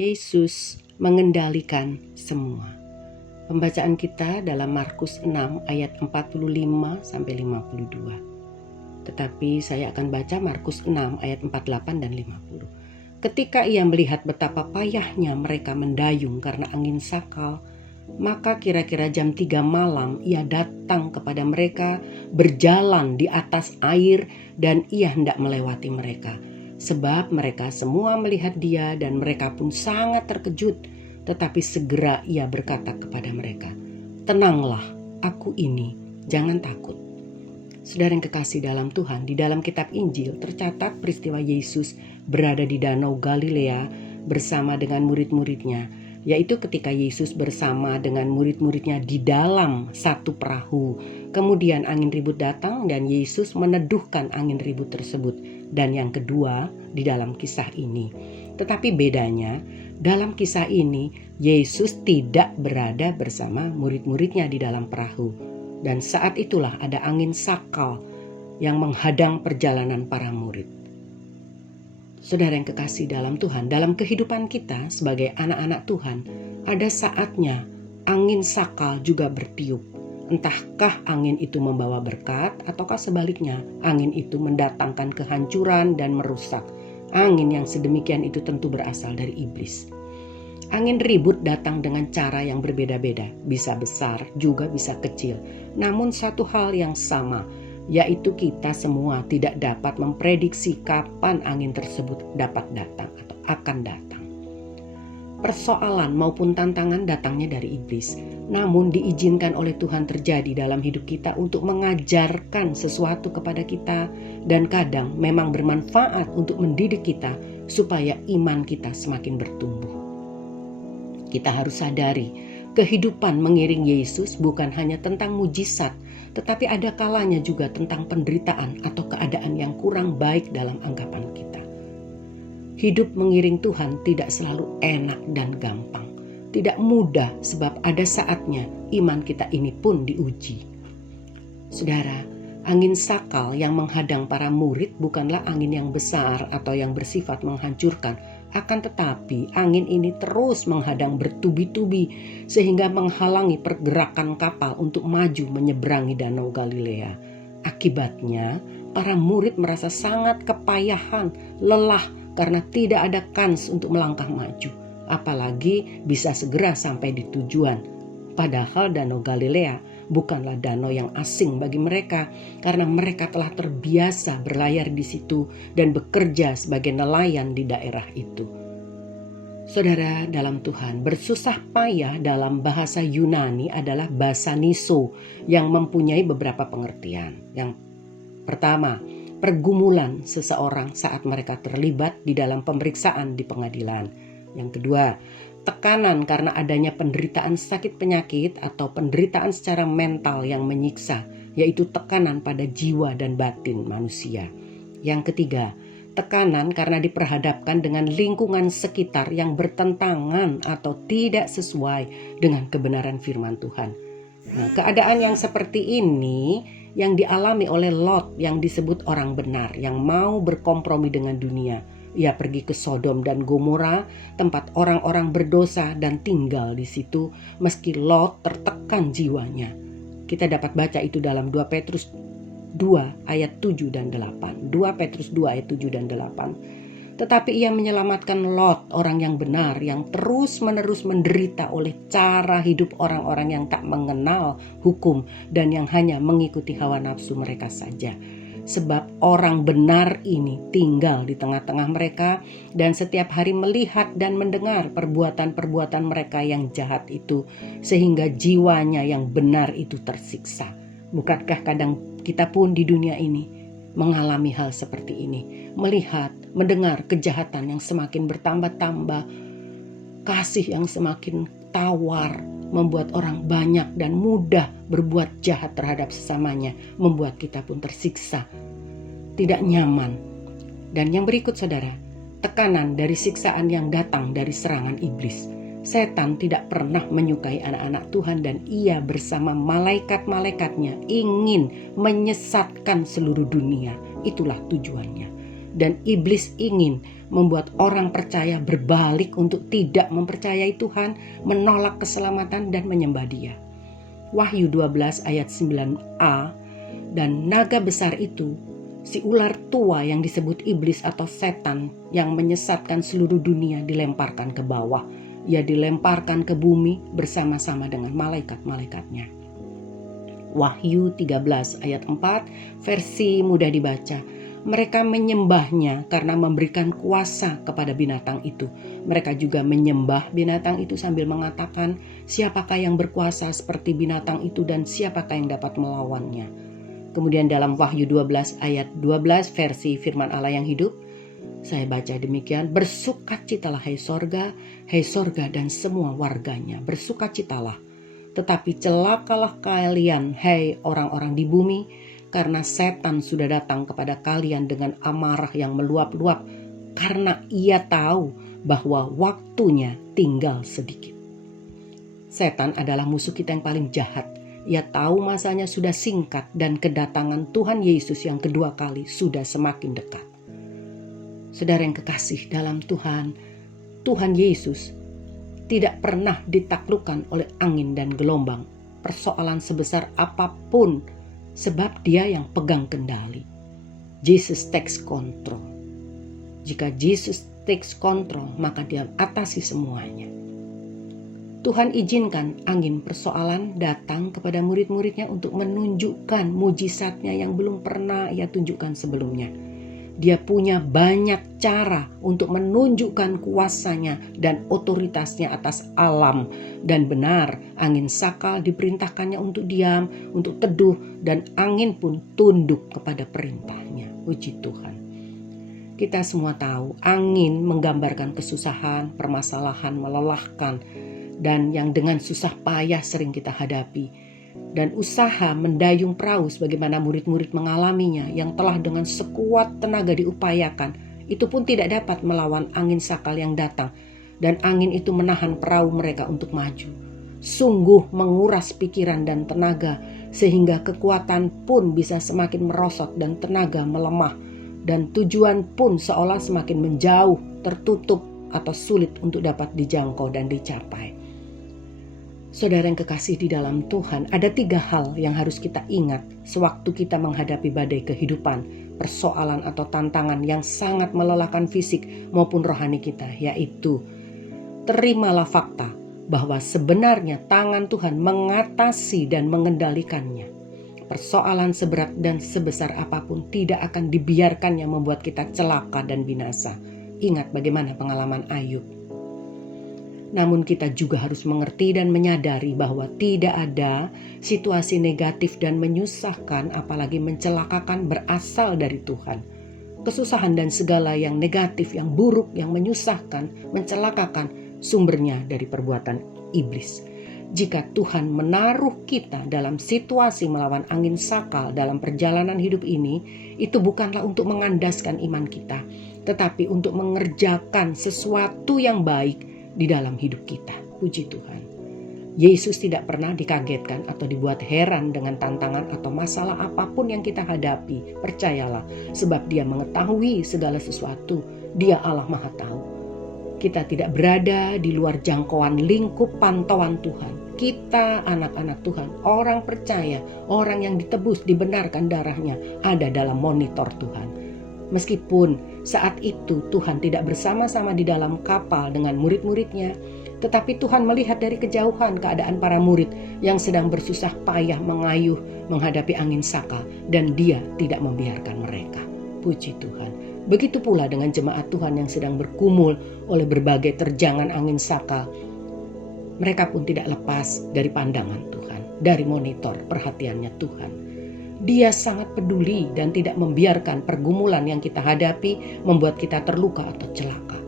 Yesus mengendalikan semua. Pembacaan kita dalam Markus 6 ayat 45 sampai 52. Tetapi saya akan baca Markus 6 ayat 48 dan 50. Ketika ia melihat betapa payahnya mereka mendayung karena angin sakal, maka kira-kira jam 3 malam ia datang kepada mereka berjalan di atas air dan ia hendak melewati mereka. Sebab mereka semua melihat dia dan mereka pun sangat terkejut. Tetapi segera ia berkata kepada mereka, "Tenanglah, aku ini, jangan takut." Saudara yang kekasih dalam Tuhan, di dalam kitab Injil tercatat peristiwa Yesus berada di Danau Galilea bersama dengan murid-muridnya, yaitu ketika Yesus bersama dengan murid-muridnya di dalam satu perahu. Kemudian angin ribut datang dan Yesus meneduhkan angin ribut tersebut. Dan yang kedua di dalam kisah ini. Tetapi bedanya, dalam kisah ini Yesus tidak berada bersama murid-muridnya di dalam perahu. Dan saat itulah ada angin sakal yang menghadang perjalanan para murid. Saudara yang kekasih dalam Tuhan, dalam kehidupan kita sebagai anak-anak Tuhan, ada saatnya angin sakal juga bertiup. Entahkah angin itu membawa berkat ataukah sebaliknya angin itu mendatangkan kehancuran dan merusak. Angin yang sedemikian itu tentu berasal dari iblis. Angin ribut datang dengan cara yang berbeda-beda, bisa besar juga bisa kecil. Namun satu hal yang sama, yaitu kita semua tidak dapat memprediksi kapan angin tersebut dapat datang atau akan datang. Persoalan maupun tantangan datangnya dari iblis, namun diizinkan oleh Tuhan terjadi dalam hidup kita untuk mengajarkan sesuatu kepada kita, dan kadang memang bermanfaat untuk mendidik kita supaya iman kita semakin bertumbuh. Kita harus sadari, kehidupan mengiring Yesus bukan hanya tentang mujizat, tetapi ada kalanya juga tentang penderitaan atau keadaan yang kurang baik dalam anggapan kita. Hidup mengiring Tuhan tidak selalu enak dan gampang. Tidak mudah sebab ada saatnya iman kita ini pun diuji. Saudara, angin sakal yang menghadang para murid bukanlah angin yang besar atau yang bersifat menghancurkan. Akan tetapi angin ini terus menghadang bertubi-tubi sehingga menghalangi pergerakan kapal untuk maju menyeberangi Danau Galilea. Akibatnya para murid merasa sangat kepayahan, lelah karena tidak ada kans untuk melangkah maju. Apalagi bisa segera sampai di tujuan. Padahal Danau Galilea bukanlah danau yang asing bagi mereka karena mereka telah terbiasa berlayar di situ dan bekerja sebagai nelayan di daerah itu. Saudara dalam Tuhan, bersusah payah dalam bahasa Yunani adalah basaniso yang mempunyai beberapa pengertian. Yang pertama, pergumulan seseorang saat mereka terlibat di dalam pemeriksaan di pengadilan. Yang kedua, tekanan karena adanya penderitaan sakit penyakit atau penderitaan secara mental yang menyiksa, yaitu tekanan pada jiwa dan batin manusia. Yang ketiga, tekanan karena diperhadapkan dengan lingkungan sekitar yang bertentangan atau tidak sesuai dengan kebenaran firman Tuhan. Nah, keadaan yang seperti ini yang dialami oleh Lot yang disebut orang benar, yang mau berkompromi dengan dunia. Ia pergi ke Sodom dan Gomora, tempat orang-orang berdosa, dan tinggal di situ meski Lot tertekan jiwanya. Kita dapat baca itu dalam 2 Petrus 2 ayat 7 dan 8. 2 Petrus 2 ayat 7 dan 8. Tetapi ia menyelamatkan Lot, orang yang benar, yang terus-menerus menderita oleh cara hidup orang-orang yang tak mengenal hukum dan yang hanya mengikuti hawa nafsu mereka saja. Sebab orang benar ini tinggal di tengah-tengah mereka dan setiap hari melihat dan mendengar perbuatan-perbuatan mereka yang jahat itu, sehingga jiwanya yang benar itu tersiksa. Bukankah kadang kita pun di dunia ini mengalami hal seperti ini, melihat, mendengar kejahatan yang semakin bertambah-tambah, kasih yang semakin tawar, membuat orang banyak dan mudah berbuat jahat terhadap sesamanya, membuat kita pun tersiksa, tidak nyaman. Dan yang berikut saudara, tekanan dari siksaan yang datang dari serangan iblis. Setan tidak pernah menyukai anak-anak Tuhan dan ia bersama malaikat-malaikatnya ingin menyesatkan seluruh dunia. Itulah tujuannya. dan iblis ingin membuat orang percaya berbalik untuk tidak mempercayai Tuhan, menolak keselamatan dan menyembah Dia. Wahyu 12 ayat 9a, dan naga besar itu, si ular tua yang disebut iblis atau setan yang menyesatkan seluruh dunia, dilemparkan ke bawah. Ia dilemparkan ke bumi bersama-sama dengan malaikat-malaikatnya. Wahyu 13 ayat 4 versi mudah dibaca. Mereka menyembahnya karena memberikan kuasa kepada binatang itu. Mereka juga menyembah binatang itu sambil mengatakan, siapakah yang berkuasa seperti binatang itu dan siapakah yang dapat melawannya. Kemudian dalam Wahyu 12 ayat 12 versi firman Allah yang hidup, saya baca demikian, bersukacitalah hai sorga dan semua warganya, bersukacitalah. Tetapi celakalah kalian, hai orang-orang di bumi, karena setan sudah datang kepada kalian dengan amarah yang meluap-luap, karena ia tahu bahwa waktunya tinggal sedikit. Setan adalah musuh kita yang paling jahat. Ia tahu masanya sudah singkat dan kedatangan Tuhan Yesus yang kedua kali sudah semakin dekat. Saudara yang kekasih dalam Tuhan, Tuhan Yesus tidak pernah ditaklukkan oleh angin dan gelombang, persoalan sebesar apapun, sebab Dia yang pegang kendali. Jesus takes control. Jika Jesus takes control, maka Dia atasi semuanya. Tuhan izinkan angin persoalan datang kepada murid-muridnya untuk menunjukkan mujizatnya yang belum pernah Ia tunjukkan sebelumnya. Dia punya banyak cara untuk menunjukkan kuasanya dan otoritasnya atas alam. Dan benar, angin sakal diperintahkannya untuk diam, untuk teduh, dan angin pun tunduk kepada perintahnya. Puji Tuhan. Kita semua tahu, angin menggambarkan kesusahan, permasalahan, melelahkan, dan yang dengan susah payah sering kita hadapi. Dan usaha mendayung perahu sebagaimana murid-murid mengalaminya yang telah dengan sekuat tenaga diupayakan, itu pun tidak dapat melawan angin sakal yang datang, dan angin itu menahan perahu mereka untuk maju. Sungguh menguras pikiran dan tenaga, sehingga kekuatan pun bisa semakin merosot dan tenaga melemah, dan tujuan pun seolah semakin menjauh, tertutup atau sulit untuk dapat dijangkau dan dicapai. Saudara yang kekasih di dalam Tuhan, ada 3 hal yang harus kita ingat sewaktu kita menghadapi badai kehidupan, persoalan atau tantangan yang sangat melelahkan fisik maupun rohani kita, yaitu terimalah fakta bahwa sebenarnya tangan Tuhan mengatasi dan mengendalikannya. Persoalan seberat dan sebesar apapun tidak akan dibiarkannya membuat kita celaka dan binasa. Ingat bagaimana pengalaman Ayub. Namun kita juga harus mengerti dan menyadari bahwa tidak ada situasi negatif dan menyusahkan apalagi mencelakakan berasal dari Tuhan. Kesusahan dan segala yang negatif, yang buruk, yang menyusahkan, mencelakakan sumbernya dari perbuatan iblis. Jika Tuhan menaruh kita dalam situasi melawan angin sakal dalam perjalanan hidup ini, itu bukanlah untuk mengandaskan iman kita, tetapi untuk mengerjakan sesuatu yang baik di dalam hidup kita. Puji Tuhan. Yesus tidak pernah dikagetkan atau dibuat heran dengan tantangan atau masalah apapun yang kita hadapi. Percayalah, sebab Dia mengetahui segala sesuatu. Dia Allah Maha Tahu. Kita tidak berada di luar jangkauan lingkup pantauan Tuhan. Kita anak-anak Tuhan, orang percaya, orang yang ditebus, dibenarkan darahnya, ada dalam monitor Tuhan. Meskipun saat itu Tuhan tidak bersama-sama di dalam kapal dengan murid-muridnya, tetapi Tuhan melihat dari kejauhan keadaan para murid yang sedang bersusah payah mengayuh menghadapi angin sakal, dan Dia tidak membiarkan mereka. Puji Tuhan. Begitu pula dengan jemaat Tuhan yang sedang bergumul oleh berbagai terjangan angin sakal. Mereka pun tidak lepas dari pandangan Tuhan, dari monitor perhatiannya Tuhan. Dia sangat peduli dan tidak membiarkan pergumulan yang kita hadapi membuat kita terluka atau celaka.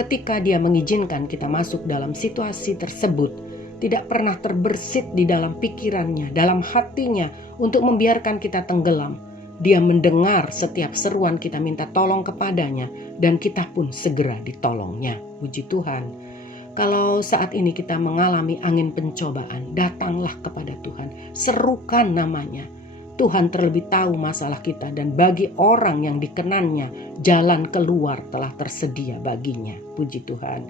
Ketika Dia mengizinkan kita masuk dalam situasi tersebut, tidak pernah terbersit di dalam pikirannya, dalam hatinya untuk membiarkan kita tenggelam. Dia mendengar setiap seruan kita minta tolong kepadanya, dan kita pun segera ditolongnya. Puji Tuhan. Kalau saat ini kita mengalami angin pencobaan, datanglah kepada Tuhan, serukan namanya. Tuhan terlebih tahu masalah kita, dan bagi orang yang dikenannya, jalan keluar telah tersedia baginya. Puji Tuhan.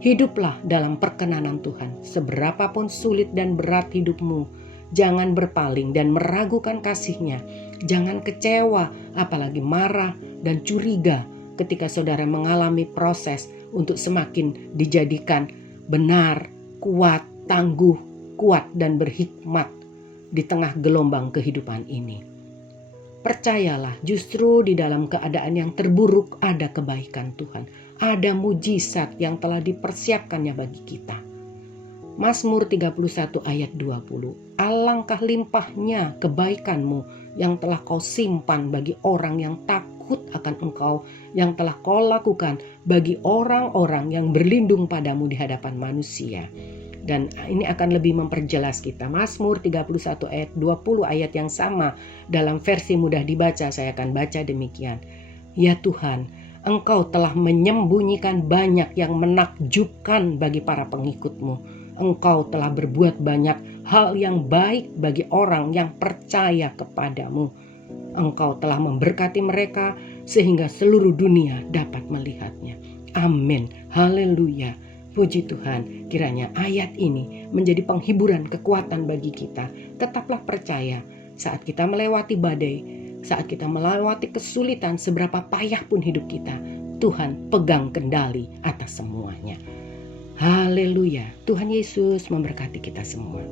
Hiduplah dalam perkenanan Tuhan. Seberapapun sulit dan berat hidupmu, jangan berpaling dan meragukan kasih-Nya. Jangan kecewa, apalagi marah dan curiga ketika saudara mengalami proses untuk semakin dijadikan benar, kuat, tangguh, kuat dan berhikmat di tengah gelombang kehidupan ini. Percayalah, justru di dalam keadaan yang terburuk ada kebaikan Tuhan. Ada mujizat yang telah dipersiapkannya bagi kita. Mazmur 31 ayat 20. Alangkah limpahnya kebaikanmu yang telah kau simpan bagi orang yang takut akan engkau, yang telah kau lakukan bagi orang-orang yang berlindung padamu di hadapan manusia. Dan ini akan lebih memperjelas kita. Mazmur 31 ayat 20, ayat yang sama dalam versi mudah dibaca, saya akan baca demikian. Ya Tuhan, Engkau telah menyembunyikan banyak yang menakjubkan bagi para pengikut-Mu. Engkau telah berbuat banyak hal yang baik bagi orang yang percaya kepadamu. Engkau telah memberkati mereka sehingga seluruh dunia dapat melihatnya. Amin. Haleluya. Puji Tuhan, kiranya ayat ini menjadi penghiburan kekuatan bagi kita. Tetaplah percaya saat kita melewati badai, saat kita melewati kesulitan, seberapa payah pun hidup kita, Tuhan pegang kendali atas semuanya. Haleluya. Tuhan Yesus memberkati kita semua.